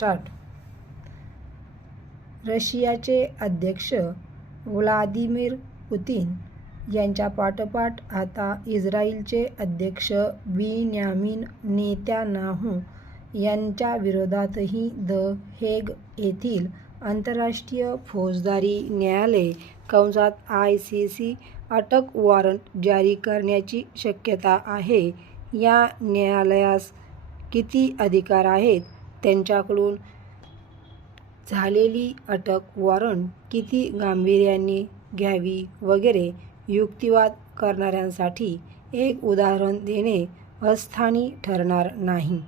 Start. रशियाचे अध्यक्ष Vladimir Putin यांच्या पाठोपाठ आता इस्रायलचे अध्यक्ष बिन्यामिन नेतान्याहू यांच्या विरोधातही द हेग येथील आंतरराष्ट्रीय फौजदारी न्यायालय (ICC) अटक वॉरंट जारी करण्याची शक्यता आहे. या न्यायालयास किती अधिकार आहेत, त्यांच्याकडून झालेली अटक वॉरंट किती गांभीर्याने घ्यावी वगैरे युक्तिवाद करणाऱ्यांसाठी एक उदाहरण देणे अस्थानी ठरणार नाही.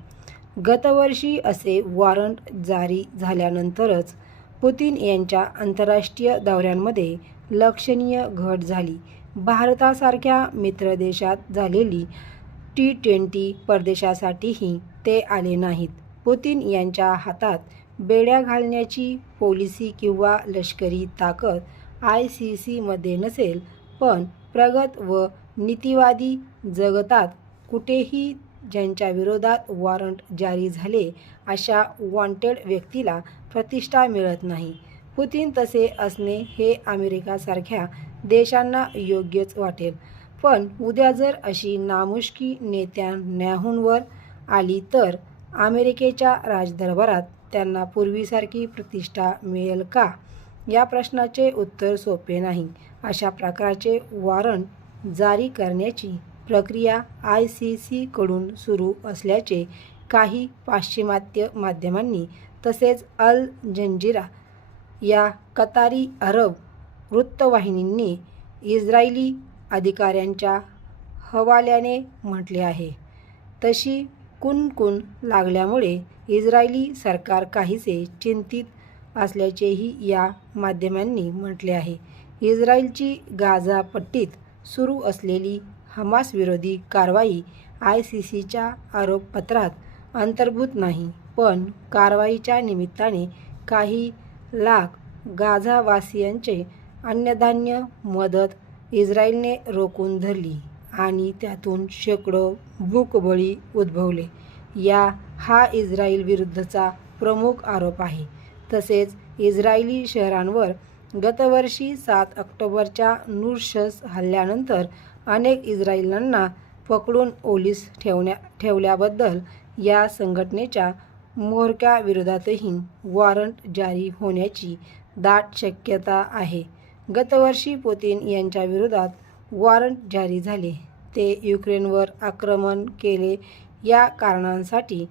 गतवर्षी असे वॉरंट जारी झाल्यानंतरच पुतिन यांच्या आंतरराष्ट्रीय दौऱ्यांमध्ये लक्षणीय घट झाली. भारतासारख्या मित्रदेशात झालेली T20 प्रदेशासाठीही ते आले नाहीत. पुतिन यांच्या हातात बेड्या घालण्याची पॉलिसी किंवा लष्करी ताकद ICC मध्ये नसेल, पण प्रगत व नीतिवादी जगतात कुठेही ज्यांच्या विरोधात वॉरंट जारी झाले अशा वॉन्टेड व्यक्तीला प्रतिष्ठा मिळत नाही. पुतिन तसे असणे हे अमेरिकेसारख्या देशांना योग्यच वाटेल, पण उद्या जर अशी नामुष्की नेतान्याहूंवर आली तर अमेरिकेच्या राजदरबारात त्यांना पूर्वीसारखी प्रतिष्ठा मिळेल का? या प्रश्नाचे उत्तर सोपे नाही. अशा प्रकारचे वॉरंट जारी करण्याची प्रक्रिया ICC कडून सुरू असल्याचे काही पाश्चिमात्य माध्यमांनी तसेच अल जझीरा या कतारी अरब वृत्तवाहिनींनी इस्रायली अधिकाऱ्यांच्या हवाल्याने म्हटले आहे. तशी कुणकुण लागल्यामुळे इस्रायली सरकार काहीसे चिंतित असल्याचेही या माध्यमांनी म्हटले आहे. इस्रायलची गाझा पट्टीत सुरू असलेली हमासविरोधी कारवाई ICCच्या आरोपपत्रात अंतर्भूत नाही, पण कारवाईच्या निमित्ताने काही लाख गाझावासियांचे अन्नधान्य मदत इस्रायलने रोखून धरली आणि त्यातून शेकडो भूकबळी उद्भवले. हा इस्रायल विरुद्धचा प्रमुख आरोप आहे. तसेच इस्रायली शहरांवर गतवर्षी 7 ऑक्टोबरच्या नृशंस हल्ल्यानंतर अनेक इस्रायलींना पकडून ओलीस ठेवल्याबद्दल या संघटनेच्या म्होरक्याविरोधातही वॉरंट जारी होण्याची दाट शक्यता आहे. गतवर्षी पुतिन यांच्या विरोधात वॉरंट जारी झाले ते युक्रेनवर आक्रमण केले या कारणांसाठी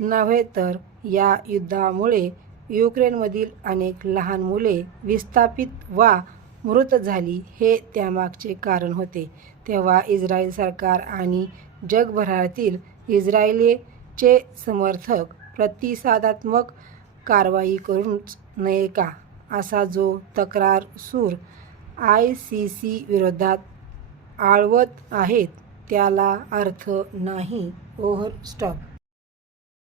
नव्हे, तर या युद्धामुळे युक्रेनमधील अनेक लहान मुले विस्थापित वा मृत झाली हे त्यामागचे कारण होते. तेव्हा इस्रायल सरकार आणि जगभरातील इस्रायलचे समर्थक प्रतिसादात्मक कारवाई करूच नये का, असा जो तक्रार सूर ICC विरोधात आळवत आहेत त्याला अर्थ नाही. स्टॉप.